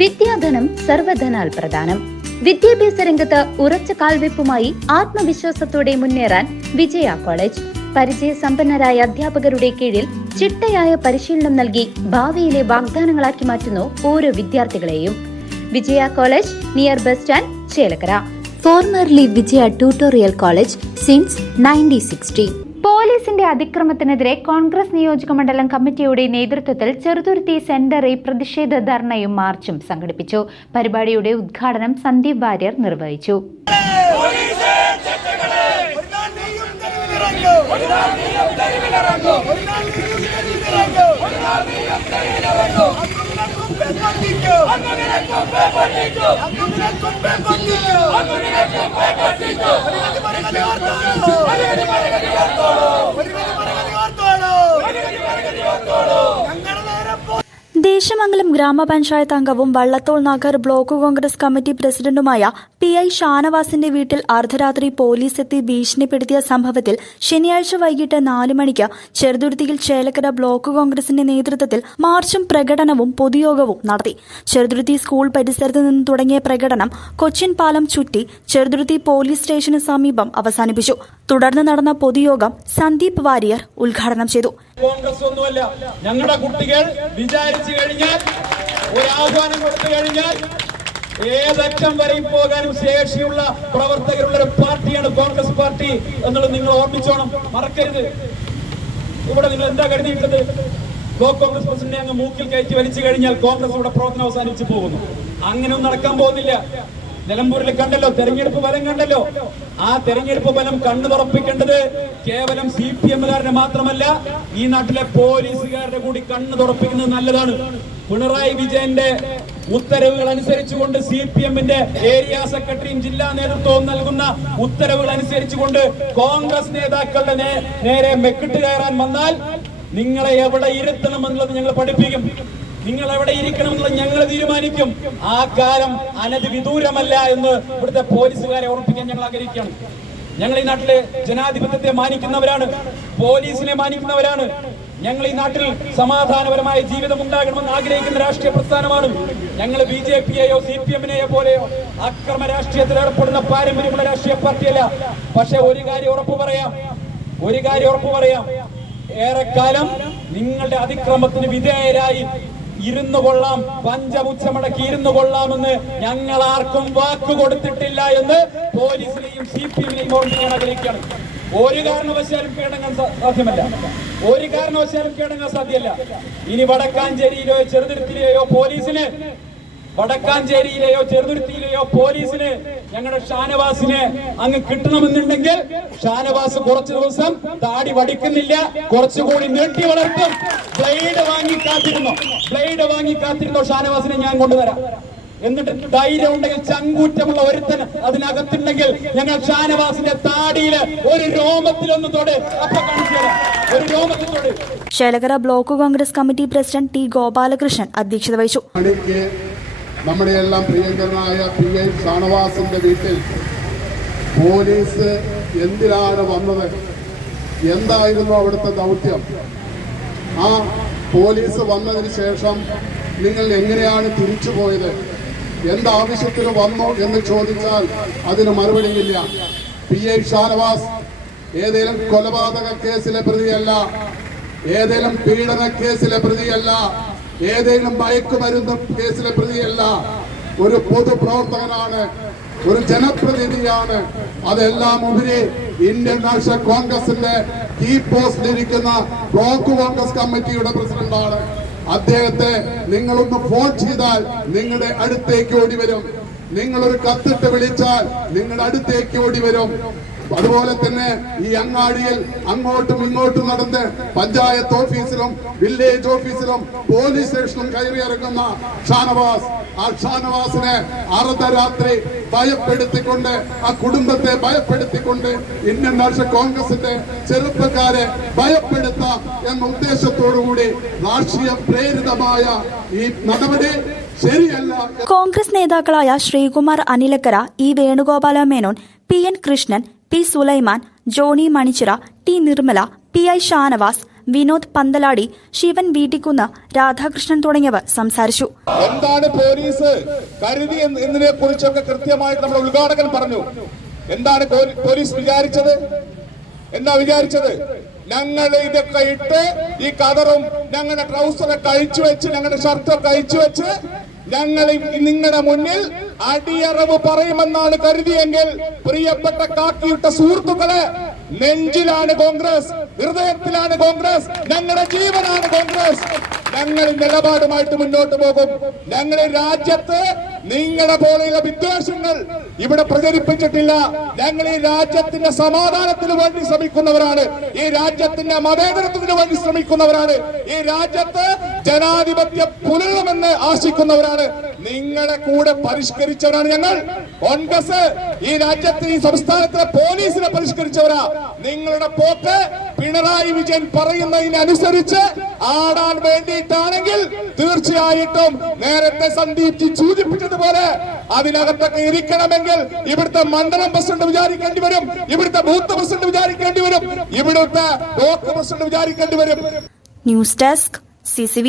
വിദ്യാധനം സർവധനാൽ പ്രധാനം. വിദ്യാഭ്യാസ രംഗത്ത് ഉറച്ച കാൽവെപ്പുമായി ആത്മവിശ്വാസത്തോടെ മുന്നേറാൻ വിജയ കോളേജ്. പരിചയസമ്പന്നരായ അധ്യാപകരുടെ കീഴിൽ ചിട്ടയായ പരിശീലനം നൽകി ഭാവിയിലെ വാഗ്ദാനങ്ങളാക്കി മാറ്റുന്നു ഓരോ വിദ്യാർത്ഥികളെയും. Vijaya college near bus stand, Chelakkara. Formerly Vijaya tutorial college since 1960. പോലീസിന്റെ അതിക്രമത്തിനെതിരെ കോൺഗ്രസ് നിയോജക മണ്ഡലം കമ്മിറ്റിയുടെ നേതൃത്വത്തിൽ ചെറുതുരുത്തി സെന്ററിൽ പ്രതിഷേധ ധർണയും മാർച്ചും സംഘടിപ്പിച്ചു. പരിപാടിയുടെ ഉദ്ഘാടനം സന്ദീപ് വാര്യർ നിർവഹിച്ചു. ദേശമംഗലം ഗ്രാമപഞ്ചായത്ത് അംഗവും Vallathol Nagar block Congress committee പ്രസിഡന്റുമായ PI ഷാനവാസിന്റെ വീട്ടിൽ അർദ്ധരാത്രി പോലീസ് എത്തി ഭീഷണിപ്പെടുത്തിയ സംഭവത്തിൽ ശനിയാഴ്ച വൈകിട്ട് 4 മണിക്ക് ചെറുതുരുത്തിയിൽ ചേലക്കര ബ്ലോക്ക് കോൺഗ്രസിന്റെ നേതൃത്വത്തിൽ മാർച്ചും പ്രകടനവും പൊതുയോഗവും നടത്തി. ചെറുതുരുത്തി സ്കൂൾ പരിസരത്ത് നിന്ന് തുടങ്ങിയ പ്രകടനം കൊച്ചിൻ പാലം ചുറ്റി ചെറുതുരുത്തി പോലീസ് സ്റ്റേഷന് സമീപം അവസാനിപ്പിച്ചു. തുടർന്ന് നടന്ന പൊതുയോഗം സന്ദീപ് വാര്യർ ഉദ്ഘാടനം ചെയ്തു. കോൺഗ്രസ് ഒന്നുമല്ല, ഞങ്ങളുടെ കുട്ടികൾ വിചാരിച്ചു കഴിഞ്ഞാൽ, ഒരു ആഹ്വാനം കൊടുത്തു കഴിഞ്ഞാൽ ഏതറ്റം വരെയും പോകാനും ശേഷിയുള്ള പ്രവർത്തകരുള്ള ഒരു പാർട്ടിയാണ് കോൺഗ്രസ് പാർട്ടി എന്നുള്ളത് നിങ്ങൾ ഓർമ്മിച്ചോണം, മറക്കരുത്. ഇവിടെ നിങ്ങൾ എന്താ കരുതിയിട്ടത്? ബ്ലോക്ക് കോൺഗ്രസ് പ്രസിഡന്റിനെ അങ്ങ് മൂക്കിൽ കയറ്റി വലിച്ചു കഴിഞ്ഞാൽ കോൺഗ്രസ് ഇവിടെ പ്രവർത്തനം അവസാനിച്ചു പോകുന്നു. അങ്ങനെയൊന്നും നടക്കാൻ പോകുന്നില്ല. നിലമ്പൂരിൽ കണ്ടല്ലോ, തെരഞ്ഞെടുപ്പ് ഫലം കണ്ടല്ലോ. ആ തെരഞ്ഞെടുപ്പ് ഫലം കണ്ണു തുറപ്പിക്കേണ്ടത് കേവലം CPM-കാരുടെ മാത്രമല്ല, ഈ നാട്ടിലെ പോലീസുകാരുടെ കൂടി കണ്ണു തുറപ്പിക്കുന്നത് നല്ലതാണ്. പിണറായി വിജയന്റെ ഉത്തരവുകൾ അനുസരിച്ചുകൊണ്ട് CPM-ന്റെ ഏരിയ സെക്രട്ടറിയും ജില്ലാ നേതൃത്വവും നൽകുന്ന ഉത്തരവുകൾ അനുസരിച്ചുകൊണ്ട് കോൺഗ്രസ് നേതാക്കളുടെ നേരെ മെക്കിട്ട് കയറാൻ വന്നാൽ നിങ്ങളെ എവിടെ ഇരുത്തണമെന്നുള്ളത് ഞങ്ങൾ പഠിപ്പിക്കും. നിങ്ങൾ എവിടെ ഇരിക്കണമെന്നുള്ളത് ഞങ്ങൾ തീരുമാനിക്കും. ആ കാലം അനധിവിദൂരമല്ല എന്ന് ഇവിടുത്തെ പോലീസുകാരെ ഓർമ്മിപ്പിക്കാൻ ഞങ്ങൾ ആഗ്രഹിക്കുകയാണ്. ഞങ്ങൾ ഈ നാട്ടിലെ ജനാധിപത്യത്തെ മാനിക്കുന്നവരാണ്, പോലീസിനെ മാനിക്കുന്നവരാണ്. ഞങ്ങൾ ഈ നാട്ടിൽ സമാധാനപരമായ ജീവിതം ഉണ്ടാകണമെന്ന് ആഗ്രഹിക്കുന്ന രാഷ്ട്രീയ പ്രസ്ഥാനമാണ്. ഞങ്ങൾ BJP-യെയോ CPM-നെയോ പോലെയോ അക്രമ രാഷ്ട്രീയത്തിൽ ഏർപ്പെടുന്ന പാരമ്പര്യമുള്ള രാഷ്ട്രീയ പാർട്ടിയല്ല. പക്ഷെ ഒരു കാര്യം ഉറപ്പു പറയാം, ഏറെക്കാലം നിങ്ങളുടെ അതിക്രമത്തിന് വിധേയരായി ഇരുന്നു കൊള്ളാം, പഞ്ചമുച്ചമടക്കി ഇരുന്നു കൊള്ളാമെന്ന് ഞങ്ങൾ ആർക്കും വാക്ക് കൊടുത്തിട്ടില്ല എന്ന് പോലീസിനെയും CPM-നെയും ഓർമ്മിക്കാൻ ആഗ്രഹിക്കുകയാണ്. ഒരു കാരണവശാലും കീഴടങ്ങാൻ സാധ്യമല്ല. ഇനി വടക്കാഞ്ചേരിയിലെയോ ചെറുതുരുത്തിയിലെയോ പോലീസിന് ഞങ്ങളുടെ ഷാനവാസിനെ അങ്ങ് കിട്ടണമെന്നുണ്ടെങ്കിൽ ഷാനവാസ് കുറച്ചു ദിവസം താടി വടിക്കുന്നില്ല, കുറച്ചുകൂടി നീട്ടി വളർത്തും. ബ്ലേഡ് വാങ്ങി കാത്തിരുന്നോ ഷാനവാസിനെ ഞാൻ കൊണ്ടുവരാം. എന്നിട്ട് ധൈര്യം ഉണ്ടെങ്കിൽ, ചങ്കൂറ്റമുള്ള ഒരുത്തൻ അതിനകത്തുണ്ടെങ്കിൽ ഞങ്ങൾ ഷാനവാസിന്റെ താടിയില് ഒരു രോമത്തിലൊന്ന് തൊട്, അപ്പൊ കാണിച്ചു തരാം. ഒരു രോമത്തിൽ. Chelakkara block Congress committee president T. Gopalakrishnan അധ്യക്ഷത വഹിച്ചു. നമ്മുടെ എല്ലാം പ്രിയങ്കരനായ PI ഷാനവാസിന്റെ വീട്ടിൽ പോലീസ് എന്തിനാണ് വന്നത്? എന്തായിരുന്നു അവിടുത്തെ ദൗത്യം? ആ പോലീസ് വന്നതിന് ശേഷം നിങ്ങൾ എങ്ങനെയാണ് തിരിച്ചു പോയത്? എന്താവശ്യത്തിന് വന്നു എന്ന് ചോദിച്ചാൽ അതിന് മറുപടിയില്ല. PI ഷാനവാസ് ഏതെങ്കിലും കൊലപാതക കേസിലെ പ്രതിയല്ല, ഏതെങ്കിലും പീഡന കേസിലെ പ്രതിയല്ല, ഏതെങ്കിലും മയക്കുമരുന്ന് കേസിലെ പ്രതിയല്ല. ഒരു പൊതുപ്രവർത്തകനാണ്, ഒരു ജനപ്രതിനിധിയാണ്. അതെല്ലാം ഉപരി ഇന്ത്യൻ നാഷണൽ കോൺഗ്രസിന്റെ കീ പോസ്റ്റിലിരിക്കുന്ന ബ്ലോക്ക് കോൺഗ്രസ് കമ്മിറ്റിയുടെ പ്രസിഡന്റാണ്. അദ്ദേഹത്തെ നിങ്ങളൊന്ന് ഫോൺ ചെയ്താൽ നിങ്ങളുടെ അടുത്തേക്ക് ഓടി വരും. നിങ്ങളൊരു കത്തിട്ട് വിളിച്ചാൽ നിങ്ങളുടെ അടുത്തേക്ക് ഓടി വരും. അതുപോലെ തന്നെ ഈ അങ്ങാടിയിൽ അങ്ങോട്ടും ഇങ്ങോട്ടും നടന്ന് പഞ്ചായത്ത് ഓഫീസിലും വില്ലേജ് ഓഫീസിലും പോലീസ് സ്റ്റേഷനിലും കയറിയിറങ്ങുന്ന ഷാനവാസ്, ആ ഷാനവാസിനെ അർദ്ധരാത്രി ഭയപ്പെടുത്തിക്കൊണ്ട്, ആ കുടുംബത്തെ ഭയപ്പെടുത്തിക്കൊണ്ട് ഇന്ത്യൻ നാഷണൽ കോൺഗ്രസിന്റെ ചെറുപ്പക്കാരെ ഭയപ്പെടുത്താം എന്ന ഉദ്ദേശത്തോടുകൂടി രാഷ്ട്രീയ പ്രേരിതമായ ഈ നടപടി ശരിയല്ല. കോൺഗ്രസ് നേതാക്കളായ Sreekumar Anilakkara, E. Venugopala Menon, PN Krishnan, P. Sulaiman, Johnny Manichira, T. Nirmala, PI Shanavas, Vinod Panthaladi, Sivan Veettikkunnu, Radhakrishnan തുടങ്ങിയവർ സംസാരിച്ചു. എന്താണ് പോലീസ് കരുതി എന്നതിനെ കുറിച്ചൊക്കെ കൃത്യമായിട്ട് നമ്മുടെ ഉദ്ഘാടകൻ പറഞ്ഞു. എന്താണ് പോലീസ് വിചാരിച്ചത്? എന്താ വിചാരിച്ചത്? ഞങ്ങൾ ഇതൊക്കെ ഇട്ട് ഈ കതറും ഞങ്ങളുടെ ട്രൗസറൊക്കെ അഴിച്ചു വെച്ച് ഞങ്ങളുടെ ഷർട്ടൊക്കെ അഴിച്ചു വെച്ച് ഞങ്ങൾ നിങ്ങളുടെ മുന്നിൽ അടിയറവ് പറയുമെന്നാണ് കരുതിയെങ്കിൽ, പ്രിയപ്പെട്ട കാക്കിയിട്ട സുഹൃത്തുക്കളെ, നെഞ്ചിലാണ് കോൺഗ്രസ്, ഹൃദയത്തിലാണ് കോൺഗ്രസ്, ഞങ്ങളുടെ ജീവനാണ് കോൺഗ്രസ്. ഞങ്ങൾ നിലപാടുമായിട്ട് മുന്നോട്ട് പോകും. ഞങ്ങളുടെ രാജ്യത്ത് നിങ്ങളുടെ പോലെയുള്ള വിദ്വേഷങ്ങൾ ഇവിടെ പ്രചരിപ്പിച്ചിട്ടില്ല. ഞങ്ങൾ ഈ രാജ്യത്തിന്റെ സമാധാനത്തിന് വേണ്ടി ശ്രമിക്കുന്നവരാണ്. ഈ രാജ്യത്തിന്റെ മതേതരത്വത്തിന് വേണ്ടി ശ്രമിക്കുന്നവരാണ്. ഈ രാജ്യത്ത് ജനാധിപത്യം പുലരുമെന്ന് ആശിക്കുന്നവരാണ്. നിങ്ങളെ കൂടെ പരിഷ്കരിച്ചവരാണ് ഞങ്ങൾ. കോൺഗ്രസ് ഈ രാജ്യത്തെ ഈ സംസ്ഥാനത്തിലെ പോലീസിനെ പരിഷ്കരിച്ചവരാ. നിങ്ങളുടെ പോക്ക് പിണറായി വിജയൻ പറയുന്നതിനനുസരിച്ച് ആടാൻ വേണ്ടിയിട്ടാണെങ്കിൽ തീർച്ചയായിട്ടും നേരത്തെ സന്ദീപ് ജി സൂചിപ്പിച്ചതുപോലെ അതിനകത്തൊക്കെ ഇരിക്കണമെങ്കിൽ ഇവിടുത്തെ മണ്ഡലം പ്രസിഡന്റ് വിചാരിക്കേണ്ടി വരും, ഇവിടുത്തെ ബൂത്ത് പ്രസിഡന്റ് വിചാരിക്കേണ്ടി വരും, ഇവിടുത്തെ ബ്ലോക്ക് പ്രസിഡന്റ് വിചാരിക്കേണ്ടി വരും. News desk CCV.